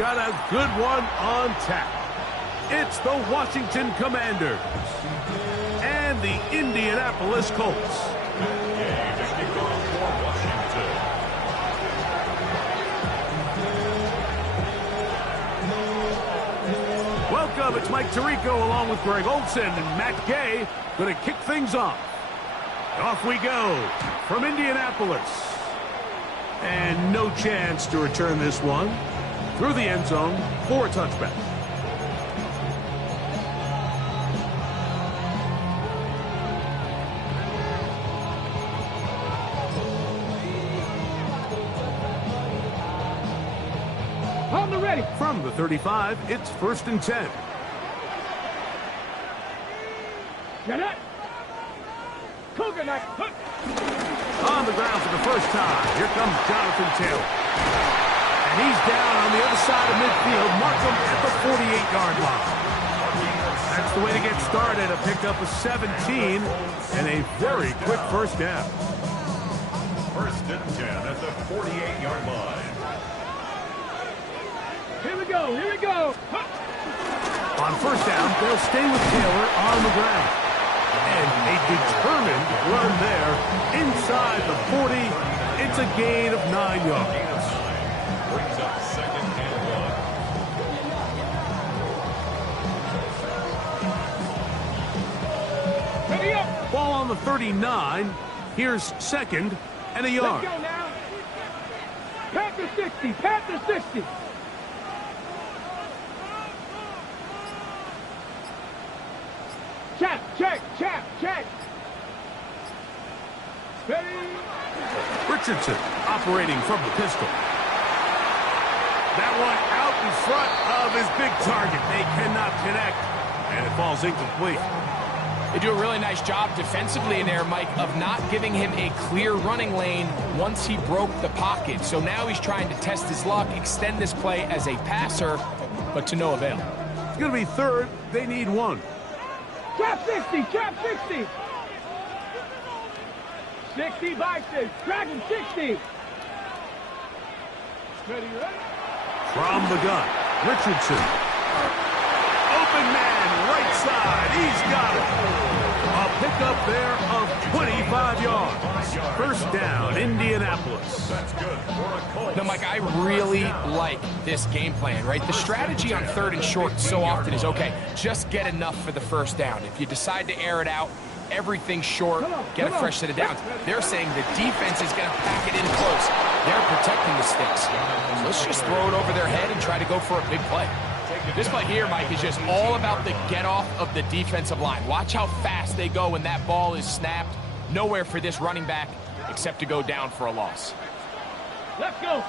got a good one on tap. It's the Washington Commanders and the Indianapolis Colts. Welcome, it's Mike Tirico along with Greg Olson and Matt Gay going to kick things off. Off we go from Indianapolis. And no chance to return this one through the end zone for a touchback. On the ready. From the 35, it's 1st and 10. Get it. Coconut. On the ground for the first time. Here comes Jonathan Taylor. And he's down on the other side of midfield. Mark him at the 48-yard line. That's the way to get started. A pickup of 17 and a very quick first down. 1st and 10 at the 48-yard line. Here we go. Here we go. On first down, they'll stay with Taylor on the ground. And a determined run there inside the 40. It's a gain of 9 yards. Brings up 2nd and 1. Ready up. Ball on the 39. Here's 2nd and a yard. Let's go now. Panther 60. Panther 60. Check. Ready. Richardson operating from the pistol. That one out in front of his big target. They cannot connect, and it falls incomplete. They do a really nice job defensively in there, Mike, of not giving him a clear running lane once he broke the pocket. So now he's trying to test his luck, extend this play as a passer, but to no avail. It's going to be 3rd. They need 1. Trap 60. 60 Bison. Dragon 60. Ready. From the gun, Richardson. Open man, right side. He's got it. A pickup there of 25 yards. 1st down, Indianapolis. That's good for a Colts. Now, Mike, I really like this game plan, right? The strategy on 3rd and short so often is, okay, just get enough for the 1st down. If you decide to air it out, everything short, get a fresh set of downs. They're saying the defense is going to pack it in close. They're protecting the sticks. So let's just throw it over their head and try to go for a big play. This play here, Mike, is just all about the get-off of the defensive line. Watch how fast they go when that ball is snapped. Nowhere for this running back except to go down for a loss. Let's go.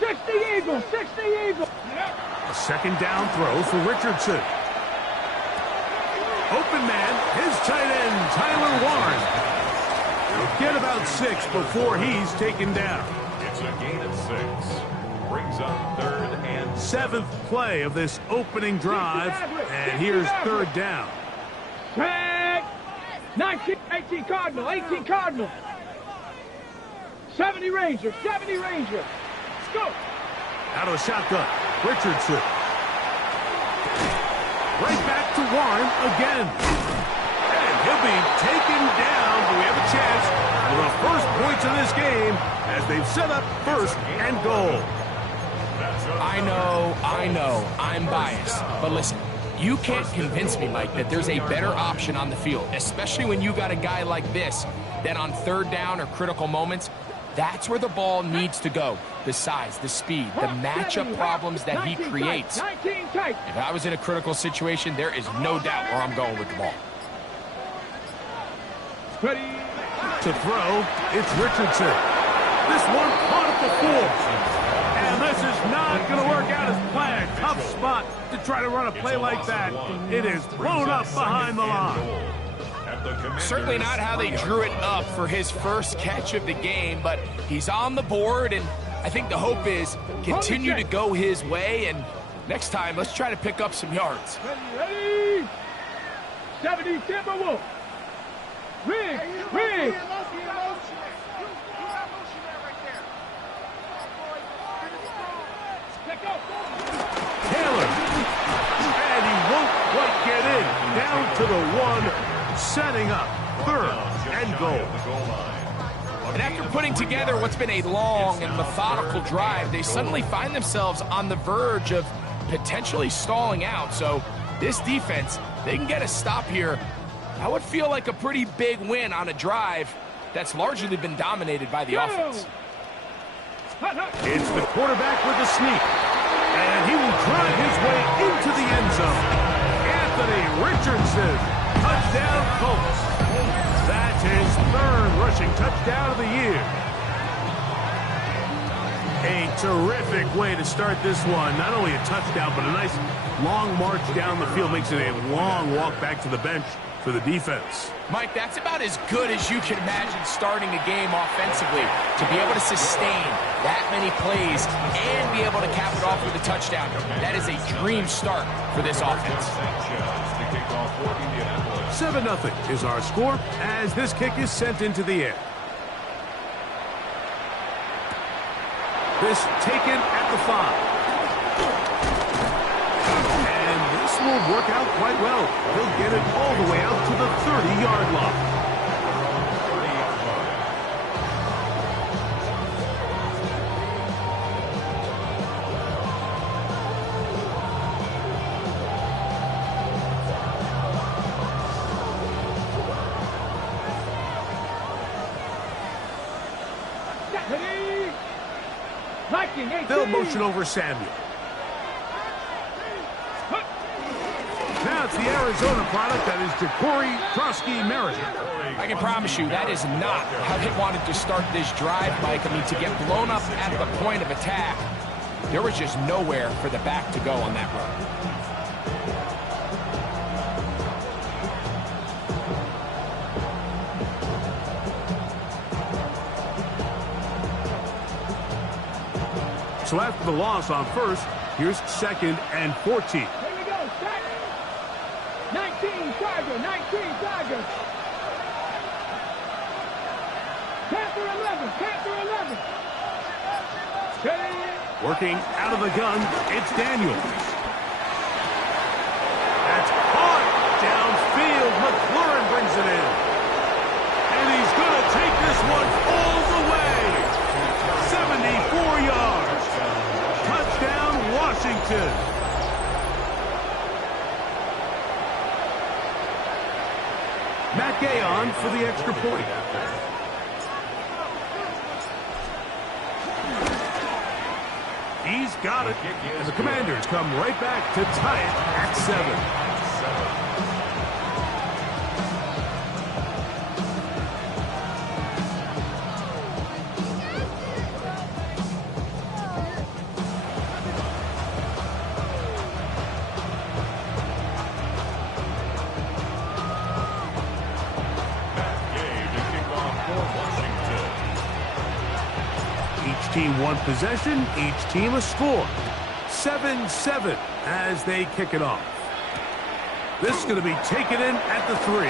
60 Eagles. 60 Eagles. A 2nd down throw for Richardson. Open man, his tight end, Tyler Warren. He'll get about 6 before he's taken down. It's a gain of 6. Brings up 3rd and 7th play of this opening drive, and here's 3rd down. Tag. 19, 18 Cardinal. 18 Cardinal. 70 Ranger. 70 Ranger. Let's go. Out of the shotgun, Richardson. Right back to Warren again. And he'll be taken down, but we have a chance for the first points of this game as they've set up 1st and goal. I know, I'm biased. But listen, you can't convince me, Mike, that there's a better option on the field, especially when you got a guy like this that on 3rd down or critical moments, that's where the ball needs to go. The size, the speed, the matchup problems that he creates. If I was in a critical situation, there is no doubt where I'm going with the ball. Ready. To throw, it's Richardson. This one caught at the 4. And this is not going to work out as planned. Tough spot to try to run a play like that. It is blown up behind the line. Certainly not how they drew it up for his first catch of the game, but he's on the board, and I think the hope is continue to go his way, and next time, let's try to pick up some yards. Ready. 70 Timberwolf. Rig. Taylor. And he won't quite get in. Down to the 1, setting up 3rd and goal. And after putting together what's been a long and methodical drive, they suddenly find themselves on the verge of potentially stalling out. So this defense, they can get a stop here. That would feel like a pretty big win on a drive that's largely been dominated by the offense. It's the quarterback with the sneak. And he will drive his way into the end zone. Anthony Richardson, touchdown Colts. That's his 3rd rushing touchdown of the year. A terrific way to start this one. Not only a touchdown, but a nice long march down the field. Makes it a long walk back to the bench for the defense. Mike, that's about as good as you can imagine starting a game offensively. To be able to sustain that many plays and be able to cap it off with a touchdown. That is a dream start for this offense. 7-0 is our score as this kick is sent into the air. This taken at the 5. And this will work out quite well. He'll get it all the way out to the 30-yard line. They'll motion over Samuel. Now it's the Arizona product that is Ja'Cory Trosky-Merritt. I can promise you that is not how they wanted to start this drive, Mike. I mean, to get blown up at the point of attack, there was just nowhere for the back to go on that run. So after the loss on 1st, here's 2nd and 14. Here we go, set. 19, Tiger, 19, Tiger. Panther 11, Panther 11. Steady. Working out of the gun, it's Daniels. That's caught downfield. McLaurin brings it in. And he's going to take this one all the way. 74 yards. Touchdown, Washington. Matt Gay on for the extra point. He's got it. And the Commanders come right back to tie it at 7. Team one possession, each team a score. 7-7 as they kick it off. This is going to be taken in at the 3.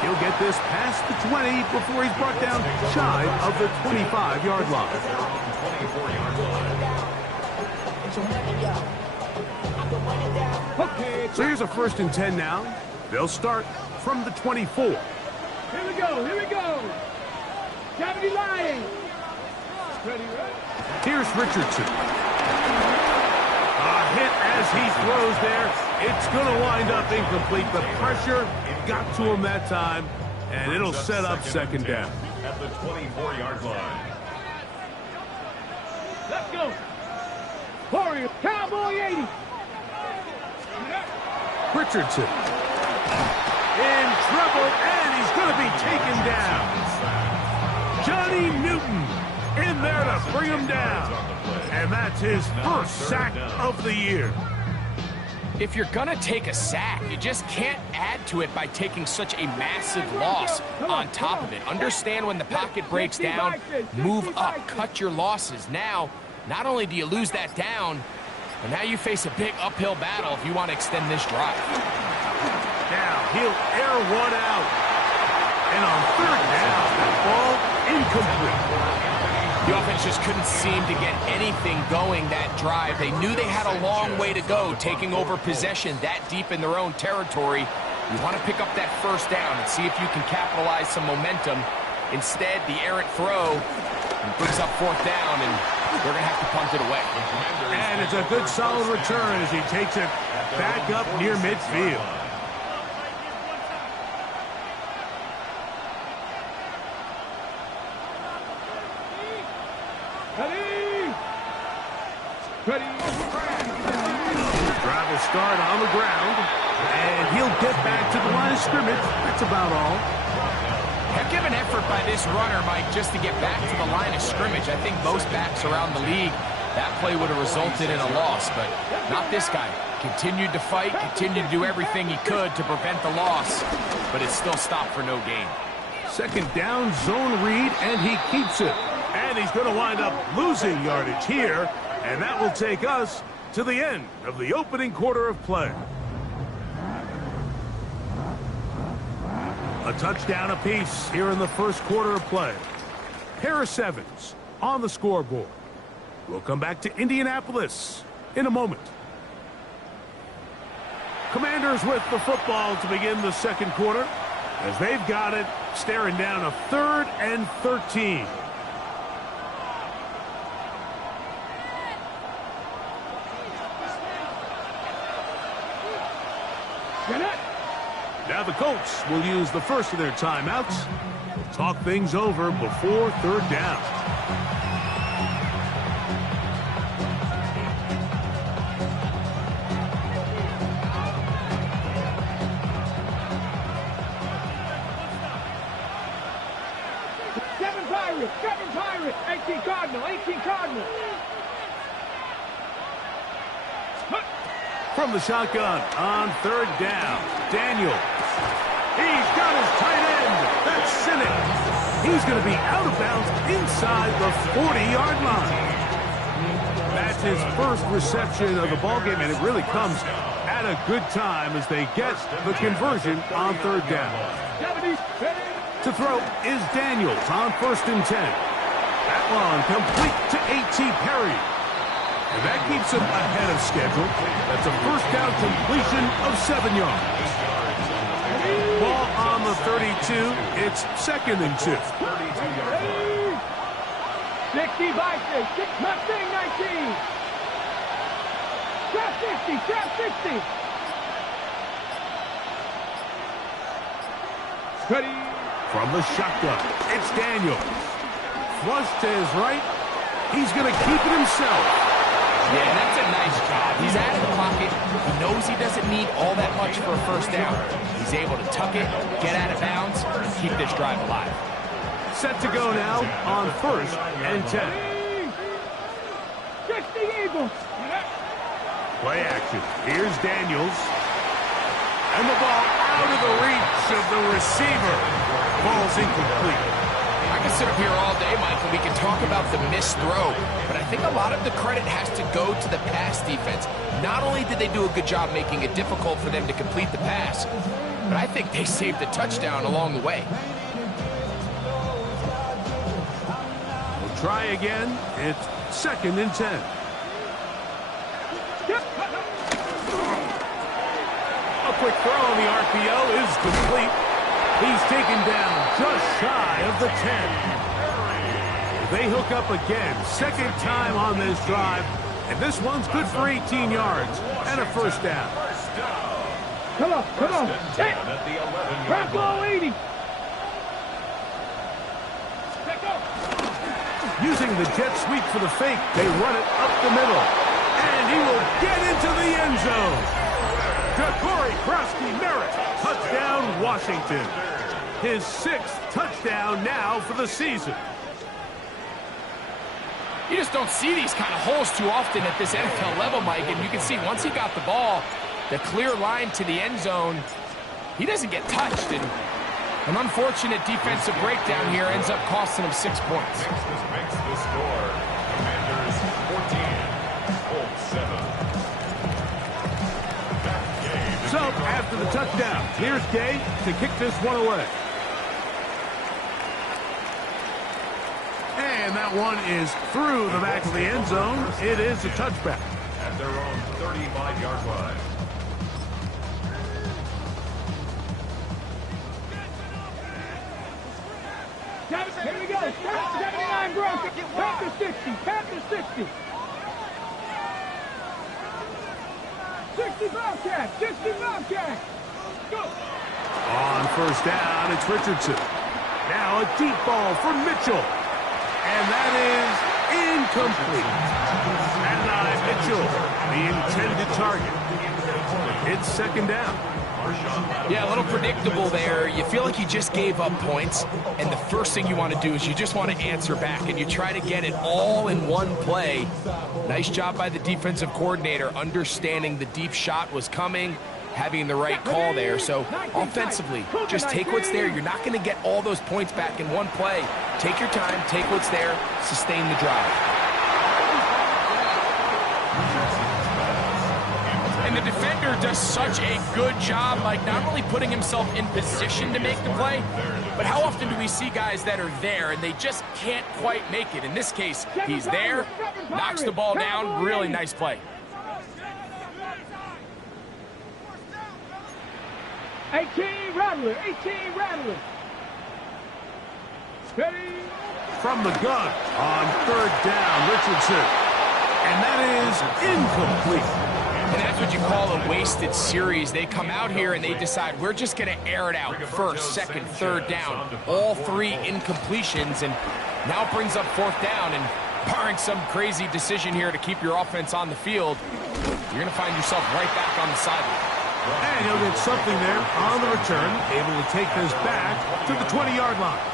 He'll get this past the 20 before he's brought down shy of the 25-yard line. So here's a 1st and 10 now. They'll start from the 24. Here we go, here we go. Gravity line. Ready, right? Here's Richardson. A hit as he throws there. It's going to wind up incomplete. The pressure got to him that time, and it'll set up 2nd down. At the 24-yard line. Let's go. Warriors, Cowboy 80. Richardson. In trouble, and he's going to be taken down. Johnny Newton in there to bring him down. And that's his 1st sack of the year. If you're going to take a sack, you just can't add to it by taking such a massive loss on top of it. Understand when the pocket breaks down, move up, cut your losses. Now, not only do you lose that down, but now you face a big uphill battle if you want to extend this drive. Now, he'll air one out. And on 3rd down, that ball incomplete. The offense just couldn't seem to get anything going that drive. They knew they had a long way to go, taking over possession that deep in their own territory. You want to pick up that first down and see if you can capitalize some momentum. Instead, the errant throw brings up fourth down, and they're going to have to punt it away. And it's a good solid return as he takes it back up near midfield. Drive will start on the ground, and he'll get back to the line of scrimmage. That's about all. Heck of an effort by this runner, Mike, just to get back to the line of scrimmage. I think most backs around the league, that play would have resulted in a loss, but not this guy. Continued to fight, continued to do everything he could to prevent the loss, but it still stopped for no gain. Second down, zone read, and he keeps it. And he's going to wind up losing yardage here, and that will take us to the end of the opening quarter of play. A touchdown apiece here in the first quarter of play. Pair of sevens on the scoreboard. We'll come back to Indianapolis in a moment. Commanders with the football to begin the second quarter as they've got it staring down a 3rd and 13. Now the Colts will use the first of their timeouts. Talk things over before third down. Seven Pirates, 18 Cardinal. From the shotgun on third down, Daniel. He's got his tight end. That's Sinnott. He's going to be out of bounds inside the 40-yard line. That's his first reception of the ballgame, and it really comes at a good time as they get the conversion on third down. To throw is Daniels on 1st and 10. That one complete to A.T. Perry. And that keeps him ahead of schedule. That's a first down completion of 7 yards. Ball on the 32. It's 2nd and 2. 60 Vikings. Mustang 19. Trap 60. Ready. From the shotgun, it's Daniels. Flush to his right. He's going to keep it himself. Yeah, that's a nice job. He's out of the pocket. He knows he doesn't need all that much for a first down. He's able to tuck it, get out of bounds, keep this drive alive. Set to go now on 1st and 10. Just the Eagles. Play action. Here's Daniels. And the ball out of the reach of the receiver. Ball's incomplete. I can sit up here all day, Mike, and we can talk about the missed throw, but I think a lot of the credit has to go to the pass defense. Not only did they do a good job making it difficult for them to complete the pass, but I think they saved the touchdown along the way. We'll try again. It's 2nd and 10. A quick throw on the RPO is complete. He's taken down just shy of the 10. They hook up again, 2nd time on this drive, and this one's good for 18 yards and a first down. Come on. Bravo 80. Using the jet sweep for the fake, they run it up the middle, and he will get into the end zone. Corey Krosky-Merritt, touchdown Washington. His 6th touchdown now for the season. You just don't see these kind of holes too often at this NFL level, Mike, and you can see once he got the ball, the clear line to the end zone, he doesn't get touched, and an unfortunate defensive breakdown here ends up costing him 6 points. Texas makes the score. Commanders 14, Colts 7. So, after the touchdown, here's Gay to kick this one away. And that that one is through the back of the end zone. It is a touchback. At their own 35-yard line. Here we go. 79 broken. Panther 60. Panther 60. 60 Bobcat. 60 Bobcat. Go. On first down, it's Richardson. Now a deep ball for Mitchell. And that is incomplete. And Mitchell, the intended target. It's second down. Yeah, a little predictable there. You feel like you just gave up points, and the first thing you want to do is you just want to answer back, and you try to get it all in one play. Nice job by the defensive coordinator, understanding the deep shot was coming, having the right call there. So offensively, just take what's there. You're not going to get all those points back in one play. Take your time, take what's there, sustain the drive. And the defender does such a good job, like not only putting himself in position to make the play, but how often do we see guys that are there and they just can't quite make it? In this case, he's there, knocks the ball down, really nice play. 18 Rattler. 18 Rattler. Ready. From the gun on third down, Richardson. And that is incomplete. And that's what you call a wasted series. They come out here and they decide we're just going to air it out first, second, third down. All three incompletions, and now brings up fourth down. And barring some crazy decision here to keep your offense on the field, you're going to find yourself right back on the sideline. And he'll get something there on the return, able to take this back to the 20-yard line.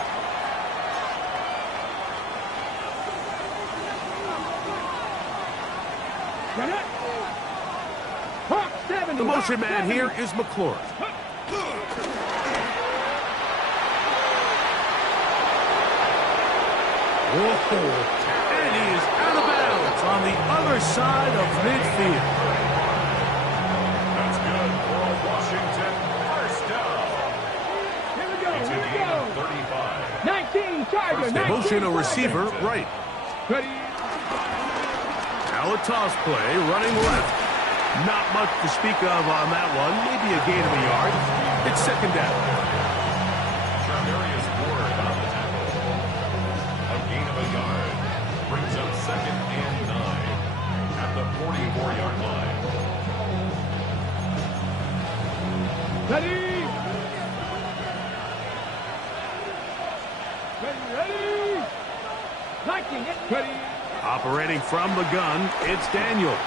The motion man here is McClure. Whoa. And he is out of bounds on the other side of midfield. That's good for a Washington first down. Here we go. It's a gain of 35. 19 Tiger. 19 Motion a Tiger. receiver right. Ready. Now a toss play, running left. Not much to speak of on that one. Maybe a gain of a yard. It's second down. Charmarius Ward on the tackle. A gain of a yard. Brings up second and 9 at the 44-yard line. Ready. Ready. Liking it. Ready. Operating from the gun, it's Daniels.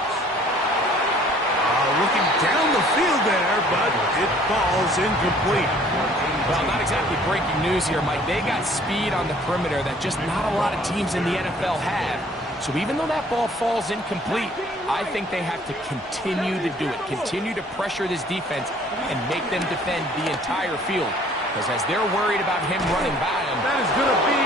Looking down the field there, but it falls incomplete. Well, not exactly breaking news here, Mike. They got speed on the perimeter that just not a lot of teams in the NFL have. So even though that ball falls incomplete, I think they have to continue to do it. Continue to pressure this defense and make them defend the entire field. Because as they're worried about him running by them. That is going to be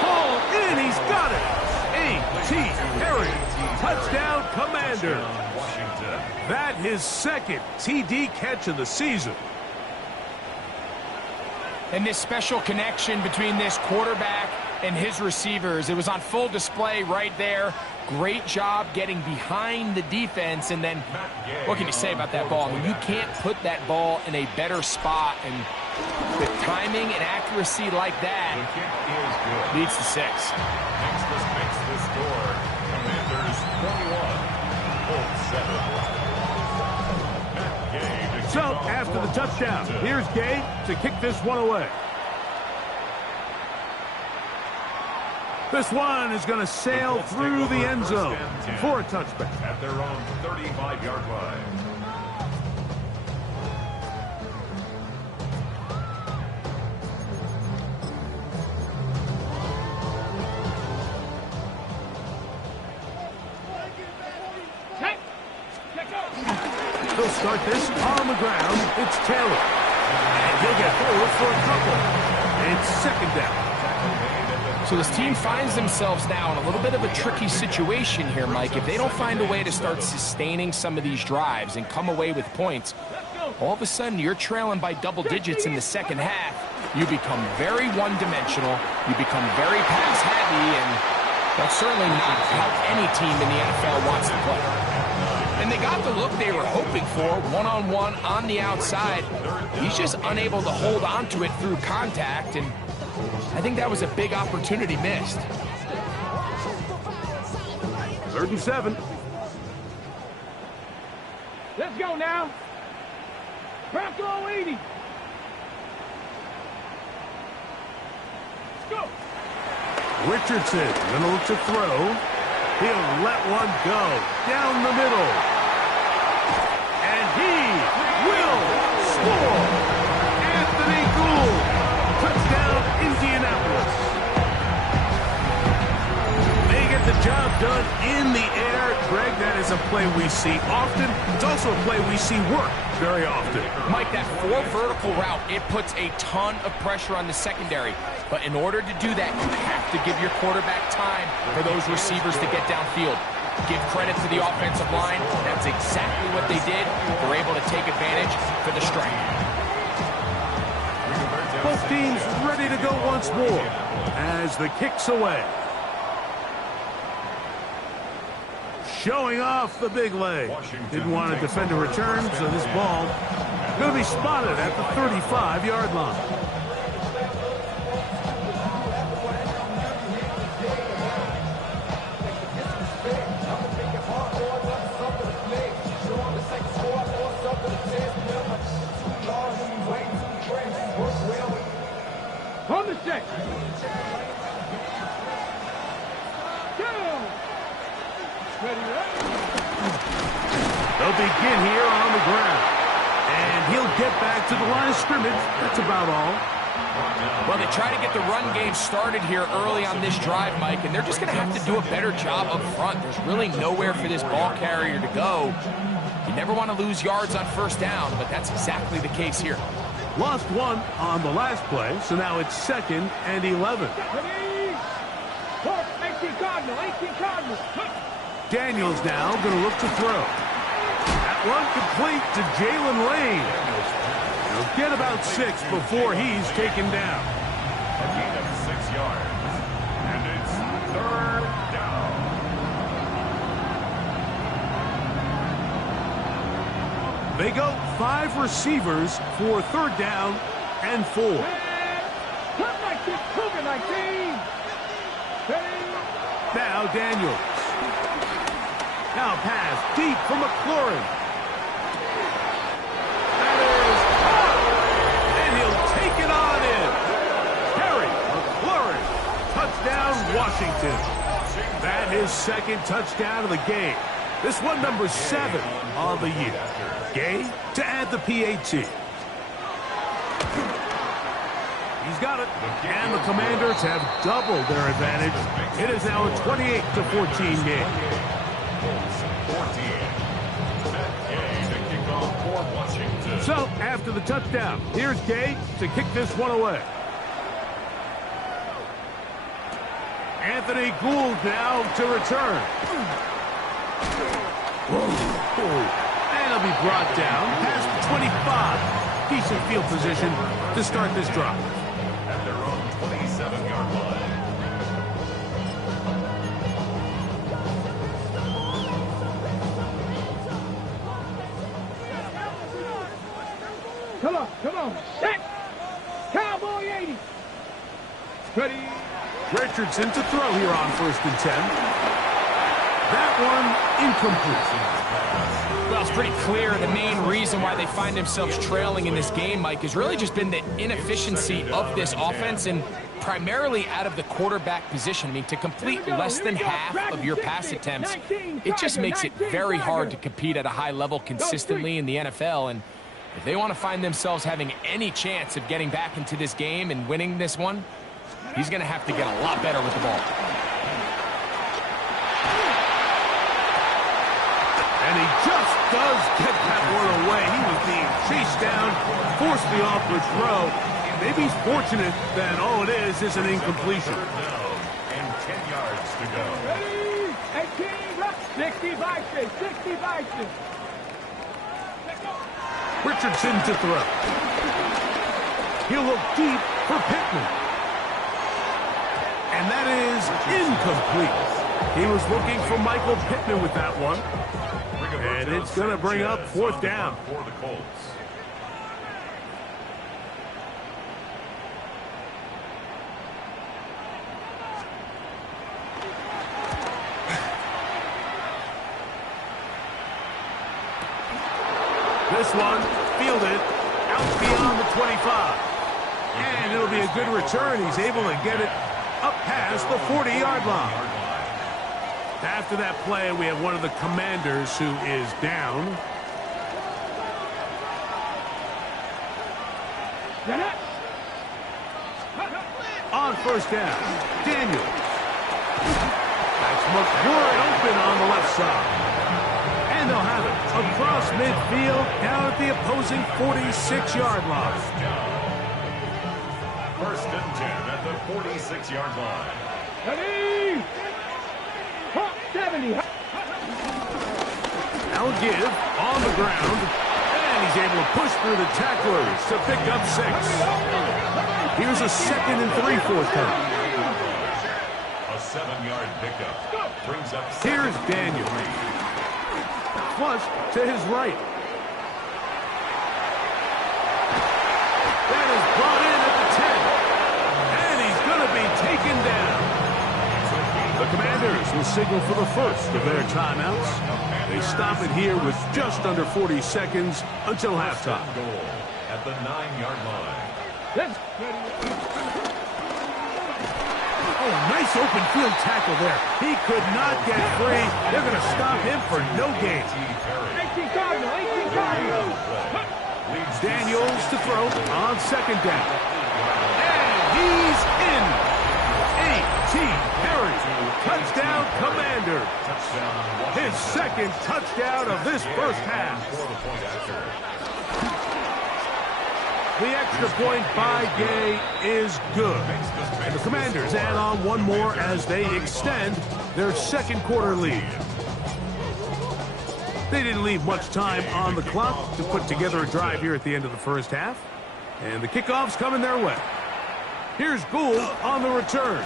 hauled in. He's got it. A.T. Perry. Touchdown, Commander. Washington. That his second TD catch of the season. And this special connection between this quarterback and his receivers, it was on full display right there. Great job getting behind the defense. And then, what can you say about that ball? I mean, you can't put that ball in a better spot. And with timing and accuracy like that, The kick is good. leads to 6. Next makes the score. Commanders 21. Colts 7. So, after the touchdown, here's Gabe to kick this one away. This one is going to sail through the end zone for a touchback. At their own 35-yard line. He'll start this on the ground. It's Taylor. And he'll get forward for a couple. It's second down. So this team finds themselves now in a little bit of a tricky situation here, Mike. If they don't find a way to start sustaining some of these drives and come away with points, all of a sudden you're trailing by double digits in the second half. You become very one-dimensional. You become very pass-heavy, and That's certainly not how any team in the NFL wants to play. And they got the look they were hoping for, one-on-one on the outside. He's just unable to hold on to it through contact, and I think that was a big opportunity missed. 3rd and 7. Let's go now. Back to 80. Let's go. Richardson gonna look to throw. He'll let one go down the middle. And he will score. Anthony Gould. Touchdown, Indianapolis. They get the job done in the air. Greg, that is a play we see often. It's also a play we see work very often. Mike, that 4 vertical route, it puts a ton of pressure on the secondary. But in order to do that, you have to give your quarterback time for those receivers to get downfield. Give credit to the offensive line. That's exactly what they did. They're able to take advantage for the strike. Both teams ready to go once more as the kick's away. Showing off the big leg. Didn't want to defend a return, so this ball going to be spotted at the 35-yard line. On the set. They'll begin here on the ground. And he'll get back to the line of scrimmage. That's about all. Well, they try to get the run game started here early on this drive, Mike, and they're just going to have to do a better job up front. There's really nowhere for this ball carrier to go. You never want to lose yards on 1st down, but that's exactly the case here. Lost one on the last play, so now it's 2nd and 11. 18 Cardinal, 18 Cardinal. Daniels now going to look to throw. That one complete to Jalen Lane. He'll get about 6 before he's taken down. A gain of 6 yards. And it's 3rd down. They go 5 receivers for 3rd down and 4. Come like this, Cougar 19. Now Daniels. Now pass deep for McLaurin. That is caught. And he'll take it on in. Terry McLaurin. Touchdown, Washington. That is 2nd touchdown of the game. This one number 7 on the year. Gay to add the PAT. He's got it. And the Commanders have doubled their advantage. It is now a 28-14 game. 14. Set Gay to kick off for Washington. So, after the touchdown, here's Gay to kick this one away. Anthony Gould now to return. And he'll be brought down past the 25. Decent field position to start this drive. At their own 27-yard line. Come on. Set. Cowboy 80. Ready. Richardson to throw here on 1st and 10. That one incomplete. Well, it's pretty clear the main reason why they find themselves trailing in this game, Mike, has really just been the inefficiency of this offense and primarily out of the quarterback position. I mean, to complete less than half of your pass attempts, it just makes it very hard to compete at a high level consistently in the NFL. And if they want to find themselves having any chance of getting back into this game and winning this one, he's going to have to get a lot better with the ball. And he just does get that one away. He was being chased down, forced the awkward throw. Maybe he's fortunate that all it is an incompletion. And 10 yards to go. Ready. 18. 65. Richardson to throw. He'll look deep for Pittman. And that is incomplete. He was looking for Michael Pittman with that one. And it's going to bring up fourth down. For the Colts. This one fielded out beyond the 25. And it'll be a good return. He's able to get it up past the 40-yard line. After that play, we have one of the Commanders who is down. On first down, Daniels. That's McClure open on the left side. And they'll have it across midfield down at the opposing 46-yard line. First and 10 at the 46-yard line. Ready? 70. Now give on the ground. And he's able to push through the tacklers to pick up 6. Here's a 2nd and 3 fourth down. A 7-yard pickup. Brings up Here's Daniel. Flush to his right. That is brought in at the 10. And he's going to be taken down. The Commanders will signal for the first of their timeouts. They stop it here with just under 40 seconds until halftime. goal at the 9-yard line. Oh, nice open field tackle there. He could not get free. They're going to stop him for no gain. 18 Cardinal, 18 Cardinal. Daniels to throw on second down. And he's in. A.T. Perry. Touchdown, Commander. His second touchdown of this first half. The extra point by Gay is good. And the Commanders add on one more as they extend their second quarter lead. They didn't leave much time on the clock to put together a drive here at the end of the first half. And the kickoff's coming their way. Here's Gould on the return.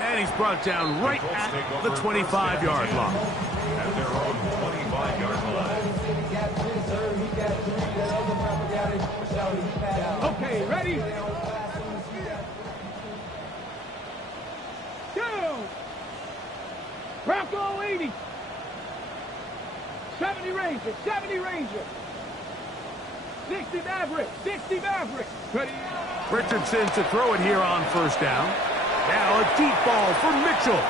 And he's brought down right at the 25-yard line. At their own 25-yard line. Okay, ready? Go! Bronco 80. 70 Ranger, 70 Ranger. 60 Maverick, 60 Maverick. Ready? Richardson to throw it here on first down. Now a deep ball for Mitchell.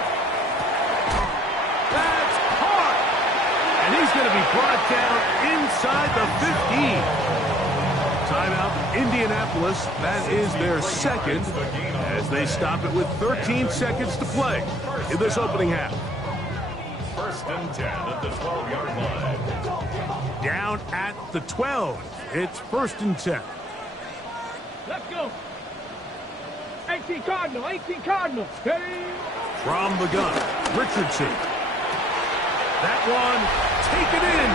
That's caught. And he's going to be brought down inside the 15. Timeout, Indianapolis. That is their second as they stop it with 13 seconds to play in this opening half. First and 10 at the 12-yard line. Down at the 12. It's first and 10. Let's go. 18 Cardinal, 18 Cardinal. Hey. From the gun, Richardson. That one taken in.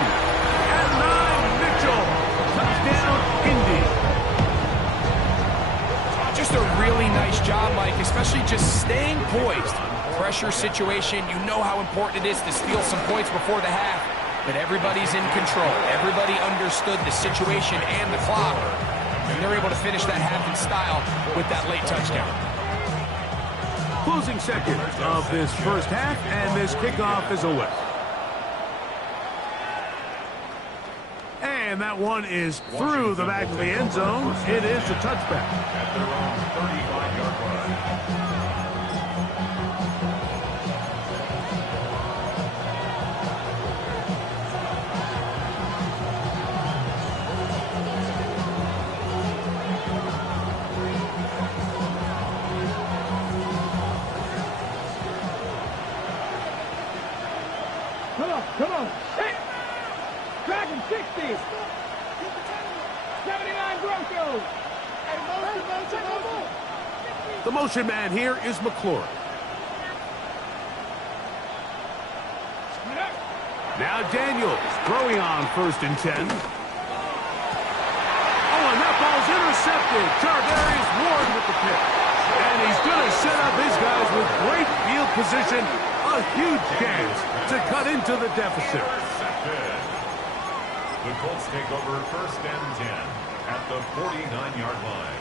At 9, Mitchell. Touchdown, Indy. Just a really nice job, Mike, especially just staying poised. Pressure situation, you know how important it is to steal some points before the half. But everybody's in control. Everybody understood the situation and the clock. And they're able to finish that half in style with that late touchdown. Closing seconds of this first half, and this kickoff is away. And that one is through the back of the end zone. It is a touchback. At their own 35-yard line. Come on. Hey. Dragon 60. 79 Broncos. The motion man here is McClure. Now Daniels throwing on first and 10. Oh, and that ball's intercepted. Charvarius Ward with the pick. And he's going to set up his guys with great field position. A huge chance to cut into the deficit. The Colts take over 1st and 10 at the 49-yard line.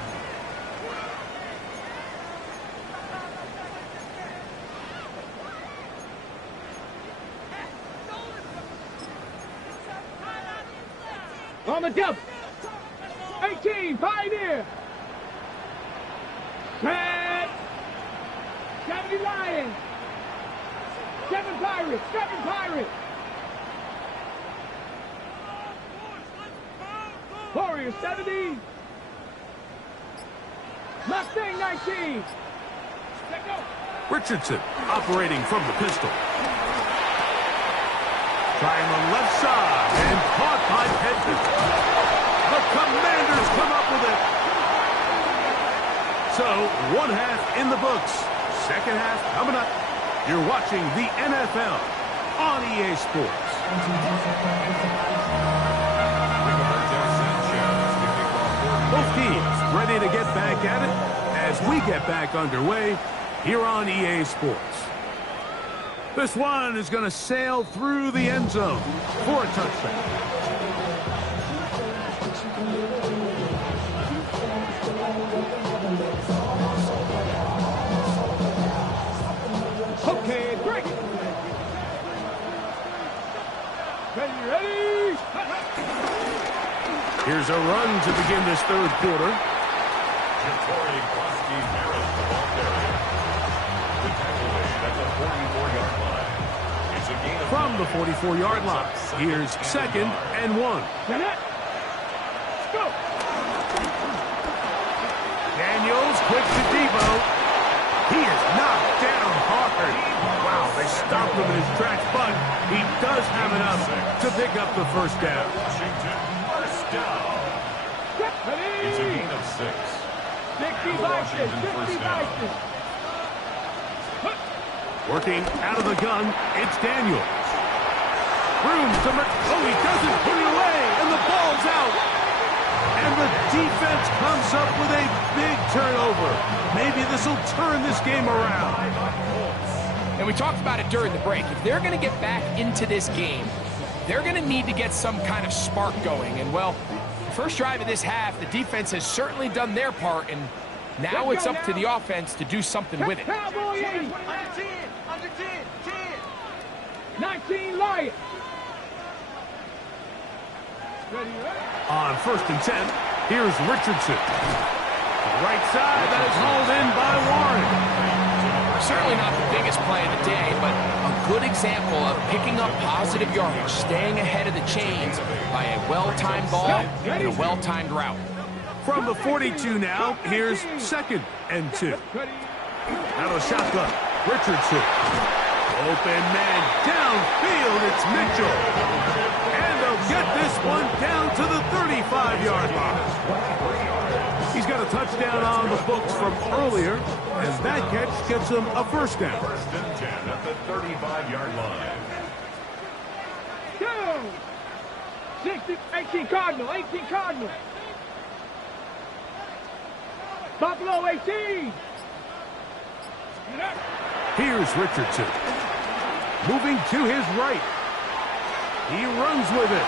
On the double. 18, Pioneer. Set. 70 Lions. 7 Pirates. 7 Pirates. Warriors 70. Mustang 19. Let go. Richardson operating from the pistol. Trying the left side and caught by Penton. The Commanders come up with it. So, 1 half in the books. 2nd half coming up. You're watching the NFL on EA Sports. Both teams ready to get back at it as we get back underway here on EA Sports. This one is going to sail through the end zone for a touchdown. Okay, break it. Ready? Here's a run to begin this 3rd quarter. From the 44-yard line, here's 2nd and 1. Go. Daniels quick to Debo. He is knocked down hard. Wow, they stopped him in his tracks, but he does have enough to pick up the 1st down. It's a gain of 6. 60 Vikings. 60 Vikings. Working out of the gun, it's Daniels. Room to oh, he doesn't put it away, and the ball's out. And the defense comes up with a big turnover. Maybe this will turn this game around. And we talked about it during the break. If they're going to get back into this game, they're going to need to get some kind of spark going. And, well, first drive of this half, the defense has certainly done their part, and now it's up to the offense to do something with it. Cowboy 8. Under 10. 19 Lions. On 1st and 10, here's Richardson. Right side, that is hauled in by Warren. Certainly not the biggest play of the day, but a good example of picking up positive yardage, staying ahead of the chains by a well-timed ball and a well-timed route. From the 42 now, here's 2nd and 2. Out of the shotgun, Richardson. Open man downfield, it's Mitchell. And they'll get this one down to the 35-yard line. He's got a touchdown on the books from earlier, as that catch gets him a 1st down. 1st and 10 at the 35-yard line. Go! 18 Cardinal. 18 Cardinal. Buffalo 18. Here's Richardson. Moving to his right. He runs with it.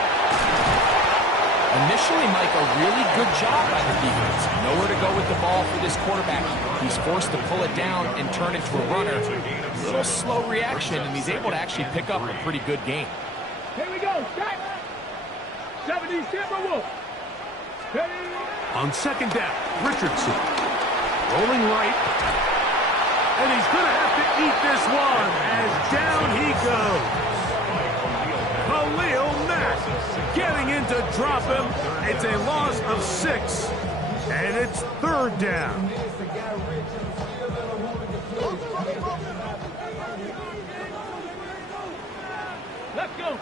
Initially, Mike, a really good job by the defense. Nowhere to go with the ball for this quarterback. He's forced to pull it down and turn it to a runner. A little slow reaction, and he's able to actually pick up a pretty good game. Here we go. Start. 70 Timberwolves. On 2nd down, Richardson. Rolling right. And he's going to have to eat this one as down he goes. Khalil Mack getting in to drop him. It's a loss of 6. And it's 3rd down. Let's go.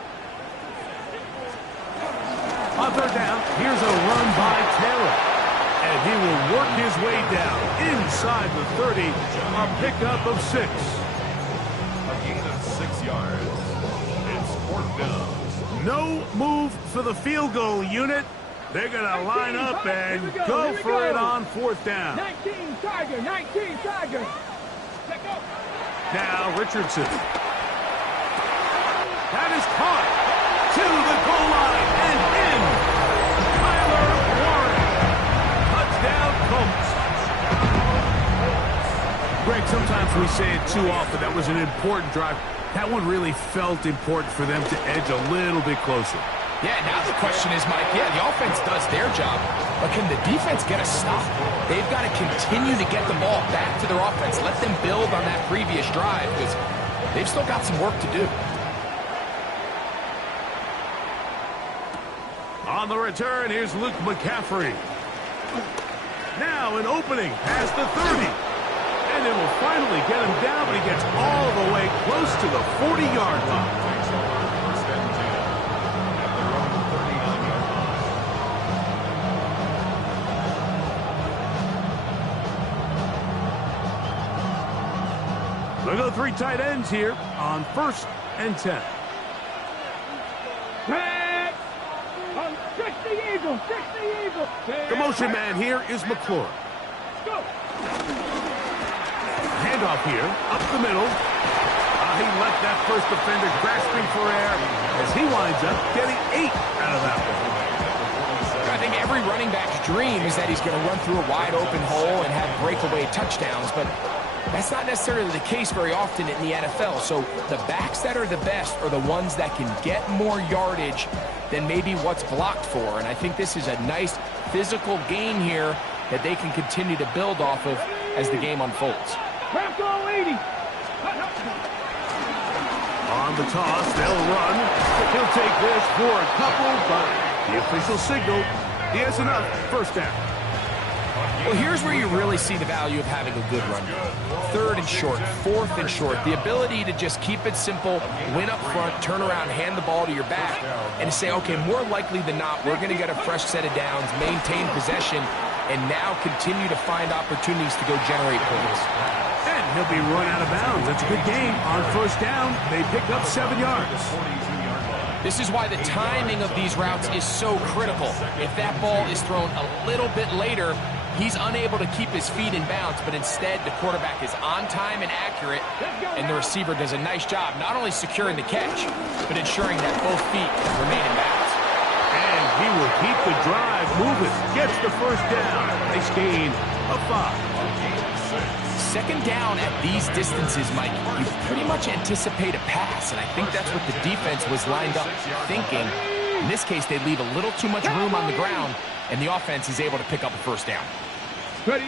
On 3rd down, here's a run by Taylor. And he will work his way down inside the 30. A pickup of 6. A gain of 6 yards. It's 4th down. No move for the field goal unit. They're going to line up and go for it on fourth down. 19 Tiger, 19 Tiger. Let go. Now Richardson. That is caught to the goal line and in. Tyler Warren. Touchdown Colts. Greg, sometimes we say it too often. That was an important drive. That one really felt important for them to edge a little bit closer. Yeah, now the question is, Mike, the offense does their job, but can the defense get a stop? They've got to continue to get the ball back to their offense. Let them build on that previous drive because they've still got some work to do. On the return, here's Luke McCaffrey. Now an opening past the 30. And it will finally get him down, but he gets all the way close to the 40-yard line. They'll go three tight ends here on 1st and 10. Pass. Fix the Eagle. Fix the Eagle. The motion man here is McClure. Go. Handoff here, up the middle. He left that first defender grasping for air as he winds up getting 8 out of that one. I think every running back's dream is that he's going to run through a wide open hole and have breakaway touchdowns, but that's not necessarily the case very often in the NFL. So the backs that are the best are the ones that can get more yardage than maybe what's blocked for. And I think this is a nice physical gain here that they can continue to build off of as the game unfolds. Go 80. On the toss, they'll run. He'll take this for a couple, but the official signal, he has enough. First down. Well, here's where you really see the value of having a good run. 3rd and short, 4th and short. The ability to just keep it simple, win up front, turn around, hand the ball to your back, and say, okay, more likely than not, we're going to get a fresh set of downs, maintain possession, and now continue to find opportunities to go generate points. And he'll be run out of bounds. That's a good game. On 1st down, they pick up 7 yards. This is why the timing of these routes is so critical. If that ball is thrown a little bit later, he's unable to keep his feet in bounds, but instead the quarterback is on time and accurate, and the receiver does a nice job not only securing the catch, but ensuring that both feet remain in bounds. And he will keep the drive moving. Gets the first down. Nice gain of 5. 2nd down at these distances, Mike, you pretty much anticipate a pass, and I think that's what the defense was lined up thinking. In this case, they leave a little too much room on the ground, and the offense is able to pick up a first down. Ready.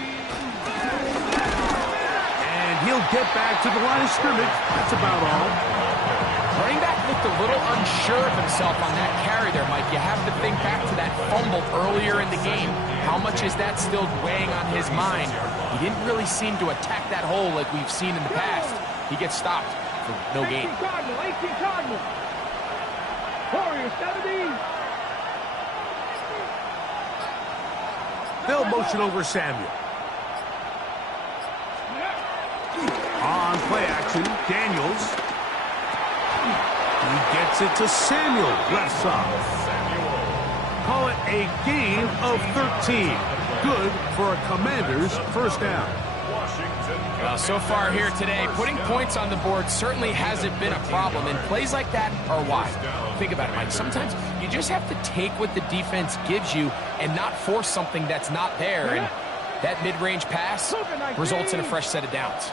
And he'll get back to the line of scrimmage. That's about all. Running back looked a little unsure of himself on that carry there, Mike. You have to think back to that fumble earlier in the game. How much is that still weighing on his mind? He didn't really seem to attack that hole like we've seen in the past. He gets stopped for no gain. 18 Cardinal. Warriors 70. They'll motion over Samuel. On play action, Daniels. He gets it to Samuel, left side. Call it a gain of 13. Good for a Commander's first down. Well, so far here today, putting points on the board certainly hasn't been a problem, and plays like that are why. Think about it, Mike. Sometimes you just have to take what the defense gives you and not force something that's not there, and that mid-range pass results in a fresh set of downs.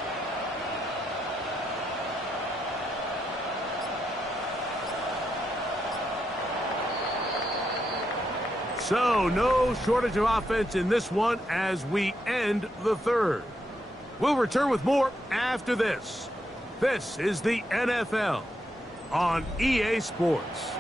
So, no shortage of offense in this one as we end the 3rd. We'll return with more after this. This is the NFL on EA Sports.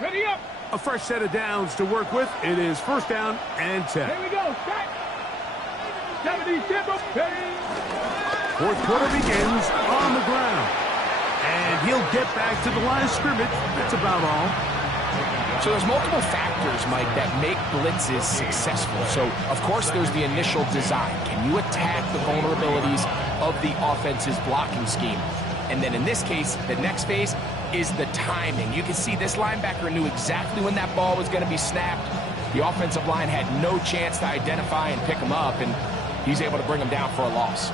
Ready up. A fresh set of downs to work with. It is 1st down and 10. Here we go. Start. 70 tempo. 4th quarter begins on the ground. And he'll get back to the line of scrimmage. That's about all. So there's multiple factors, Mike, that make blitzes successful. So, of course, there's the initial design. Can you attack the vulnerabilities of the offense's blocking scheme? And then in this case, the next phase is the timing. You can see this linebacker knew exactly when that ball was going to be snapped. The offensive line had no chance to identify and pick him up, and he's able to bring him down for a loss.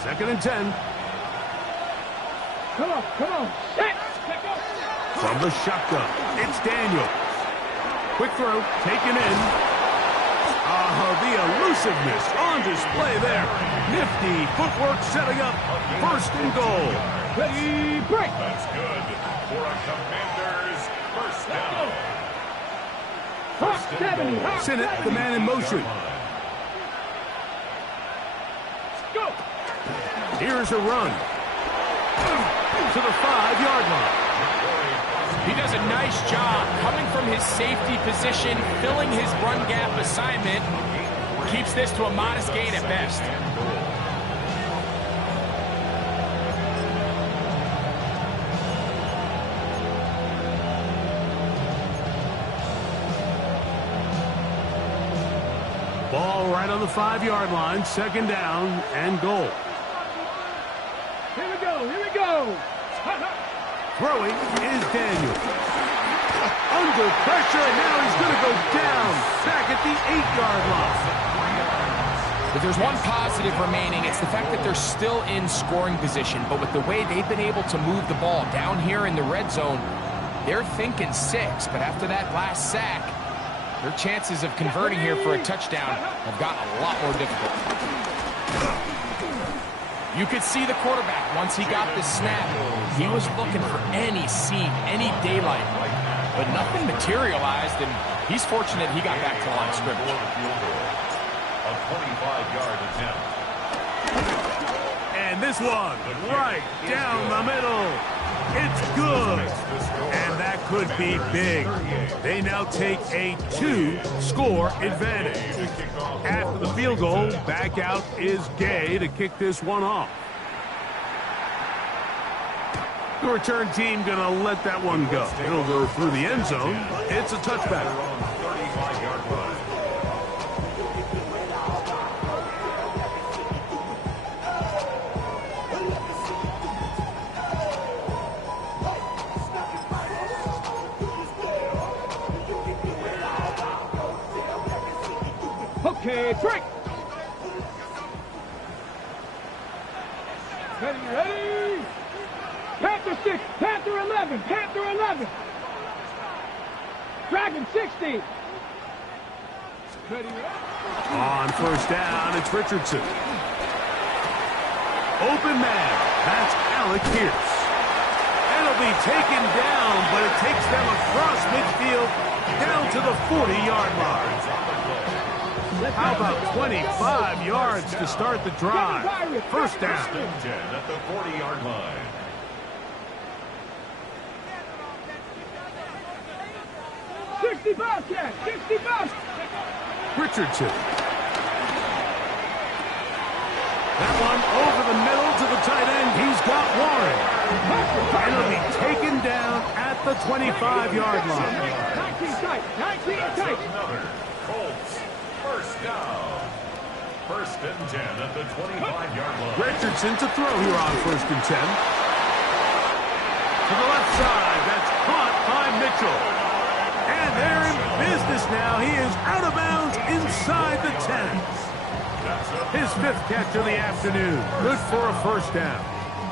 2nd and 10. Come on. Set. From the shotgun, it's Daniel. Quick throw, taken in. The elusiveness on display there. Nifty footwork setting up 1st and goal. Ready, break. That's good for a Commander's first down. Hawk 70. Sinnott, the man in motion. Go. Here's a run. To the 5-yard line. He does a nice job coming from his safety position, filling his run gap assignment. Keeps this to a modest gain at best. Ball right on the 5-yard line, 2nd down and goal. Here we go. Throwing is Daniel. Under pressure, and now he's going to go down. Back at the 8-yard line. If there's one positive remaining, it's the fact that they're still in scoring position. But with the way they've been able to move the ball down here in the red zone, they're thinking 6. But after that last sack, their chances of converting here for a touchdown have gotten a lot more difficult. You could see the quarterback, once he got the snap, he was looking for any seam, any daylight. But nothing materialized, and he's fortunate he got back to the line of scrimmage. A 25-yard attempt. And this one, right down the middle. It's good. And that could be big. They now take a 2-score advantage. After the field goal, back out is Gay to kick this one off. The return team going to let that one go. It'll go through the end zone. It's a touchback. 35-yard line. Okay, break. Ready. Panther 6, Panther 11, Panther 11. Dragon 60. Ready. On 1st down, it's Richardson. Open man. That's Alec Pierce. And it'll be taken down, but it takes them across midfield down to the 40-yard line. How about 25 yards to start the drive? 1st down. 10 at the 40-yard line. Bobcat, 60 Bobcat. Richardson. That one over the middle to the tight end. He's got Warren. And it'll be taken down at the 25-yard line. 19 tight. Another Colts first down. 1st and 10 at the 25-yard line. Richardson to throw here on 1st and 10. To the left side. That's caught by Mitchell. And they're in business now. He is out of bounds inside the 10. His 5th catch of the afternoon. Good for a 1st down.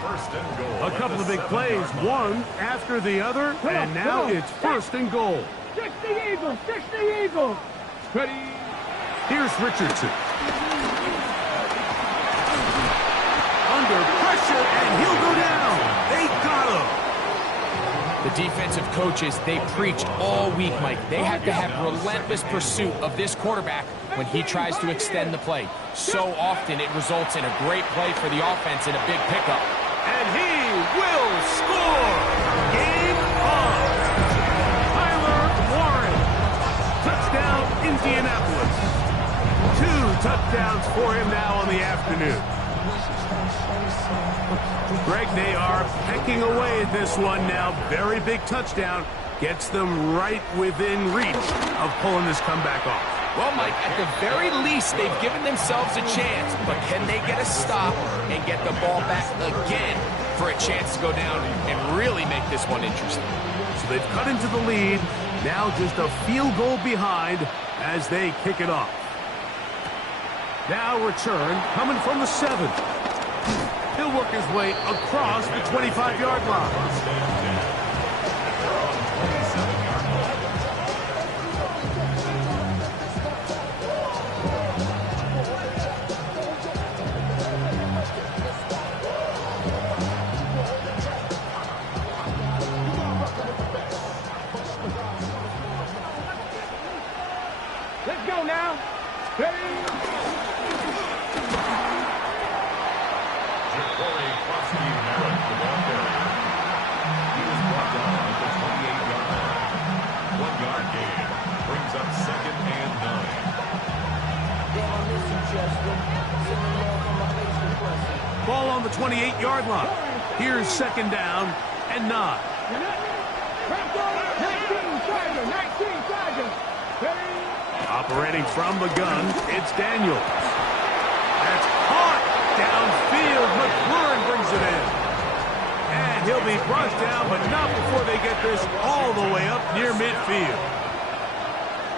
1st and goal. A couple of big plays, one after the other, and now it's 1st and goal. 60 Eagles. Ready. Here's Richardson. Under pressure, and he'll go down. They got him. The defensive coaches, they preached all week, Mike. They have to have relentless pursuit of this quarterback when he tries to extend the play. So often it results in a great play for the offense and a big pickup. And he will score. Game on. Tyler Warren. Touchdown, Indianapolis. 2 touchdowns for him now on the afternoon. Greg, they are pecking away at this one now. Very big touchdown. Gets them right within reach of pulling this comeback off. Well, Mike, at the very least, they've given themselves a chance. But can they get a stop and get the ball back again for a chance to go down and really make this one interesting? So they've cut into the lead. Now just a field goal behind as they kick it off. Now return coming from the 7. He'll work his way across the 25-yard line. Let's go now. Ready? He was brought down at the 28-yard line. 1-yard gain brings up 2nd and 9. Ball on the 28-yard line. Here's 2nd down and 9. 19 Charger. Ready? Operating from the gun, it's Daniels. That's caught downfield. McLaurin brings it in. And he'll be brushed down, but not before they get this all the way up near midfield.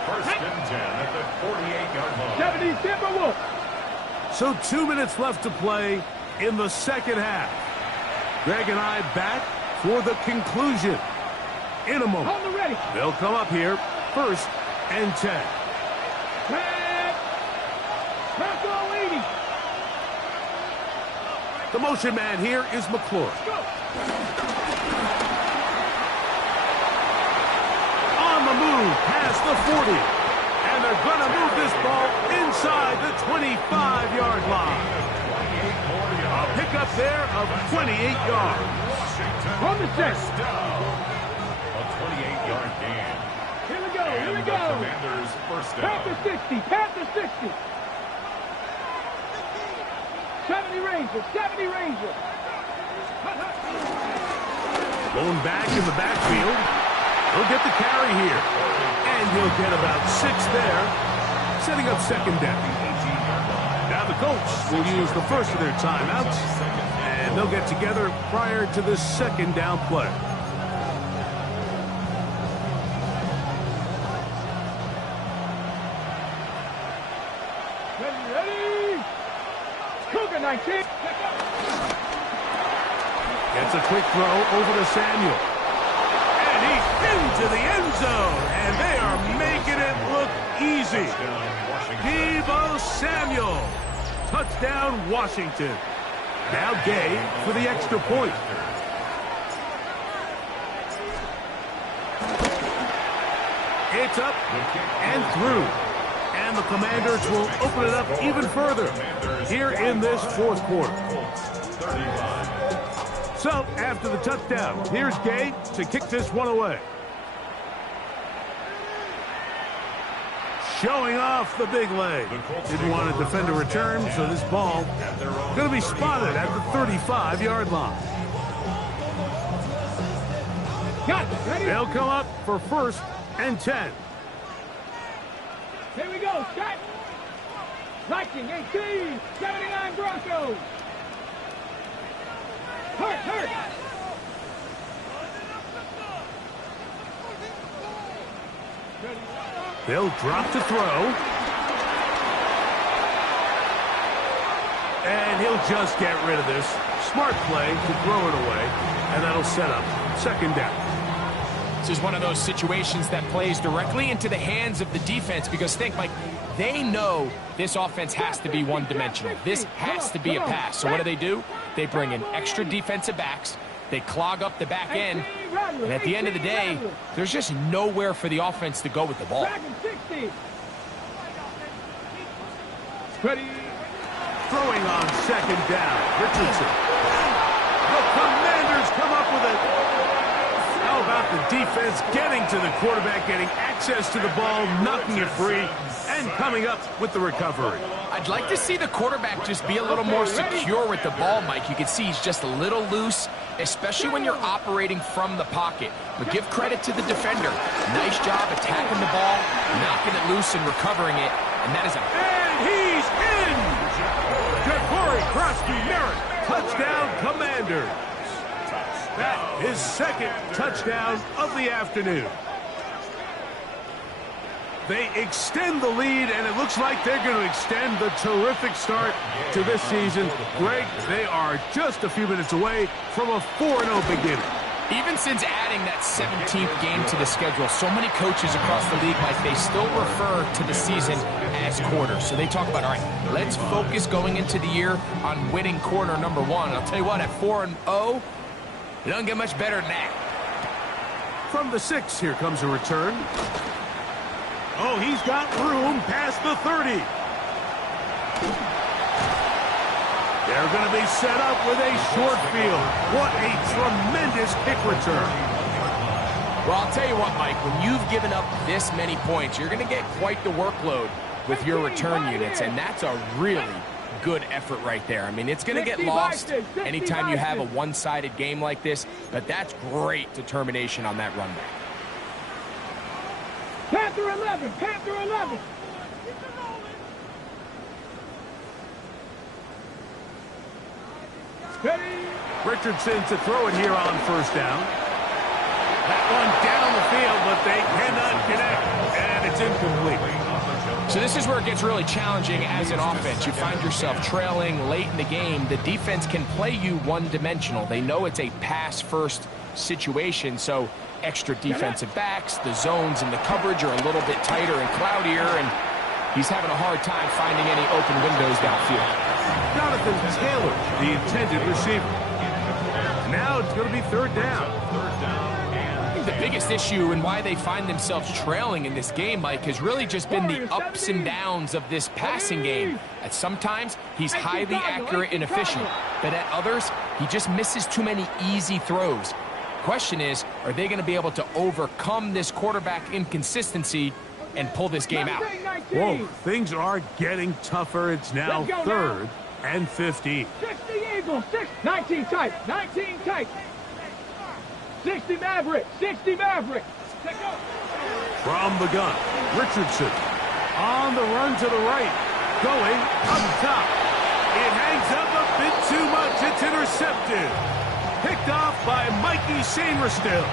1st and 10 at the 48-yard line. 70 Timberwolves. So 2 minutes left to play in the second half. Greg and I back for the conclusion in a moment. On the ready. They'll come up here, 1st and 10. The motion man here is McLaurin. On the move past the 40. And they're going to move this ball inside the 25-yard line. A pickup there of 28 yards. On the set. A 28-yard gain. Here we go. Here we And the go. Commanders' 1st down. Panther 60. Panther 60. 70 Rangers. 70 Rangers. Going back in the backfield. He'll get the carry here. And he'll get about 6 there. Setting up 2nd down. Now the Colts will use the first of their timeouts. And they'll get together prior to the 2nd down play. Ready. Cougar 19. Gets a quick throw over to Samuel. And he's into the end zone. And they are making it look easy. C.E.O. Samuel. Touchdown, Washington. Now Gay for the extra point. It's up and through. And the Commanders will open it up even further here in this 4th quarter. So, after the touchdown, here's Gay to kick this one away. Showing off the big leg. Didn't want to defend a return, so this ball going to be spotted at the 35-yard line. They'll come up for 1st and 10. Here we go. Shot. Lightning 18. 79 Broncos. Hurt. They'll drop to throw. And he'll just get rid of this. Smart play to throw it away. And that'll set up 2nd down. This is one of those situations that plays directly into the hands of the defense because think, Mike, they know this offense has to be one-dimensional. This has to be a pass. So what do? They bring in extra defensive backs. They clog up the back end. And at the end of the day, there's just nowhere for the offense to go with the ball. Ready. Throwing on 2nd down. Richardson. The Commanders come up with it. How about the defense getting to the quarterback, getting access to the ball, knocking it free, and coming up with the recovery. I'd like to see the quarterback just be a little more secure with the ball, Mike. You can see he's just a little loose, especially when you're operating from the pocket. But give credit to the defender. Nice job attacking the ball, knocking it loose and recovering it. And that is a... And he's in! Ja'Cory Crosby-Merritt, touchdown Commanders. That is second touchdown of the afternoon. They extend the lead, and it looks like they're going to extend the terrific start to this season. Greg, they are just a few minutes away from a 4-0 beginning. Even since adding that 17th game to the schedule, so many coaches across the league, Mike, they still refer to the season as quarters. So they talk about, all right, let's focus going into the year on winning quarter number 1. I'll tell you what, at 4-0, it doesn't get much better than that. From the 6, here comes a return. Oh, he's got room past the 30. They're going to be set up with a short field. What a tremendous kick return. Well, I'll tell you what, Mike, when you've given up this many points, you're going to get quite the workload with your return units, and that's a really good effort right there. I mean, it's going to get lost anytime you have a one-sided game like this, but that's great determination on that run back. Panther 11, Panther 11. Ready? Richardson to throw it here on first down. That one down the field, but they cannot connect, and it's incomplete. So this is where it gets really challenging as an offense. You find yourself trailing late in the game. The defense can play you one-dimensional. They know it's a pass-first situation, so extra defensive backs, the zones and the coverage are a little bit tighter and cloudier, and he's having a hard time finding any open windows downfield. Jonathan Taylor, the intended receiver. Now it's going to be third down. I think the biggest issue and why they find themselves trailing in this game, Mike, has really just been the ups and downs of this passing game. At sometimes, he's highly accurate and efficient, but at others, he just misses too many easy throws. Question is, are they going to be able to overcome this quarterback inconsistency and pull this game out? Whoa, things are getting tougher. It's now third and 15. 60 Eagles, 19 tight, 19 tight. 60 Maverick, 60 Maverick. From the gun, Richardson on the run to the right, going up top. It hangs up a bit too much. It's intercepted. Picked off by Mikey Sainristil.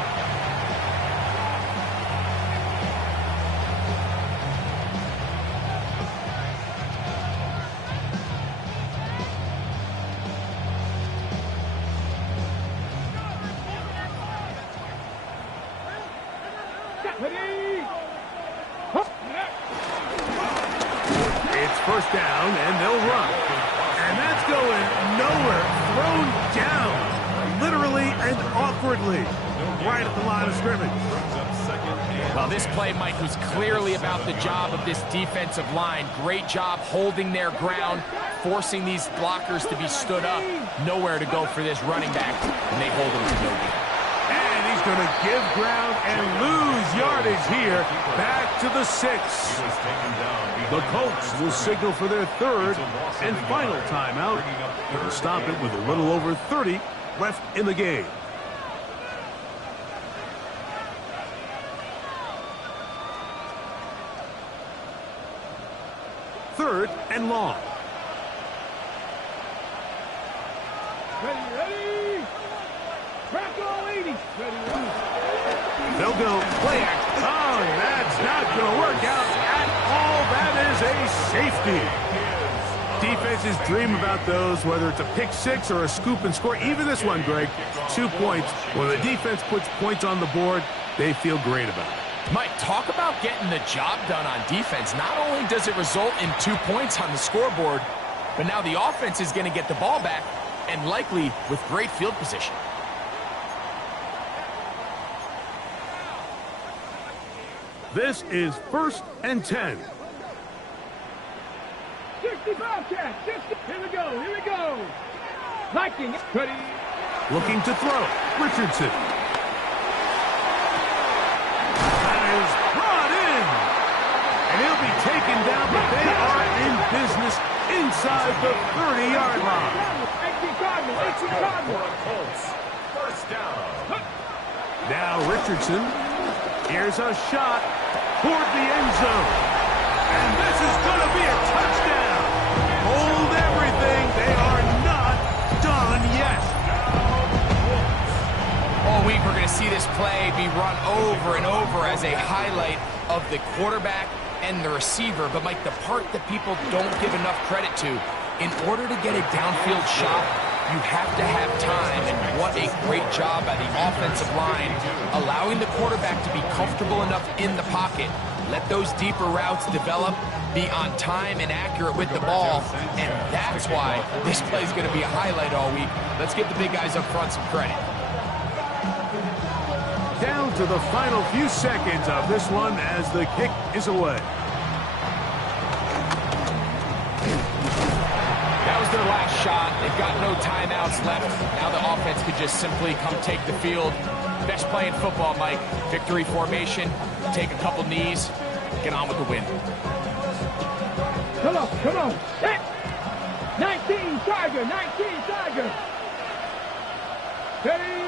It's first down, and they'll run. And that's going nowhere. Thrown down, literally and awkwardly, right at the line of scrimmage. Well, this play, Mike, was clearly about the job of this defensive line. Great job holding their ground, forcing these blockers to be stood up. Nowhere to go for this running back, and they hold him to no gain. And he's going to give ground and lose yardage here, back to the 6. The Colts will signal for their third and final timeout. They'll stop it with a little over 30 left in the game. Third and long. Ready. Crackle 80. Ready. They'll go play action. Oh, that's not going to work out at all. That is a safety. Defenses dream about those, whether it's a pick six or a scoop and score. Even this one, Greg, 2 points. When the defense puts points on the board, they feel great about it. Mike, talk about getting the job done on defense. Not only does it result in 2 points on the scoreboard, but now the offense is going to get the ball back, and likely with great field position. This is first and 10. 65 catch. 60. Here we go. Here we go. Viking. Ready. Looking to throw. Richardson. is brought in. And he'll be taken down, but they are in business inside the 30-yard line. 18 Cardinals, 18 Cardinals. Colts. First down. Now Richardson. Here's a shot toward the end zone. And this is going to be a touchdown. Hold everything. They are not done yet. All week we're going to see this play be run over and over as a highlight of the quarterback and the receiver. But, Mike, the part that people don't give enough credit to, in order to get a downfield shot, you have to have time, and what a great job by the offensive line, allowing the quarterback to be comfortable enough in the pocket, let those deeper routes develop, be on time and accurate with the ball, and that's why this play is going to be a highlight all week. Let's give the big guys up front some credit. Down to the final few seconds of this one as the kick is away. That was their last shot. They've got no timeouts left. Now the offense could just simply come take the field. Best play in football, Mike. Victory formation, take a couple knees, get on with the win. Come on, come on. 19 Tiger, 19 Tiger. Hey.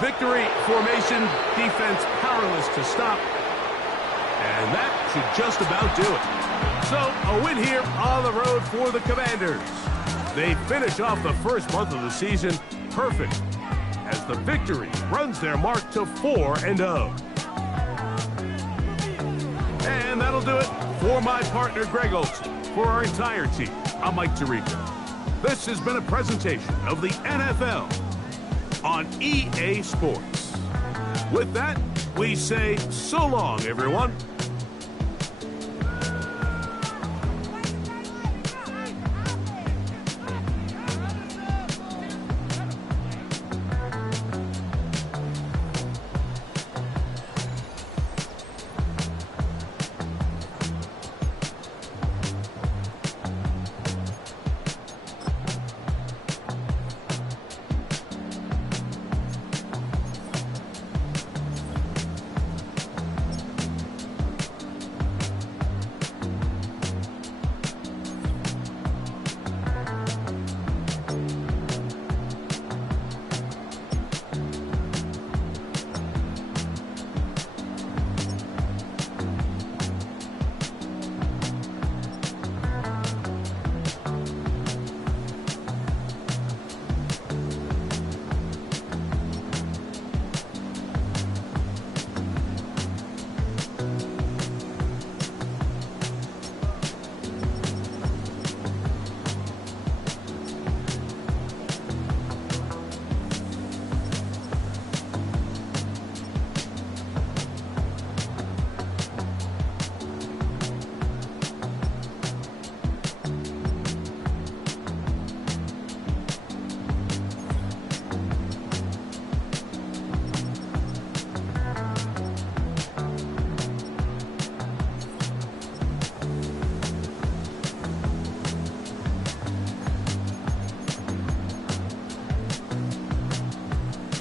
Victory formation, defense powerless to stop. And that should just about do it. So, a win here on the road for the Commanders. They finish off the first month of the season perfect as the victory runs their mark to 4-0. And that'll do it for my partner, Greg Olson. For our entire team, I'm Mike Tirico. This has been a presentation of the NFL on EA Sports. With that, we say so long, everyone.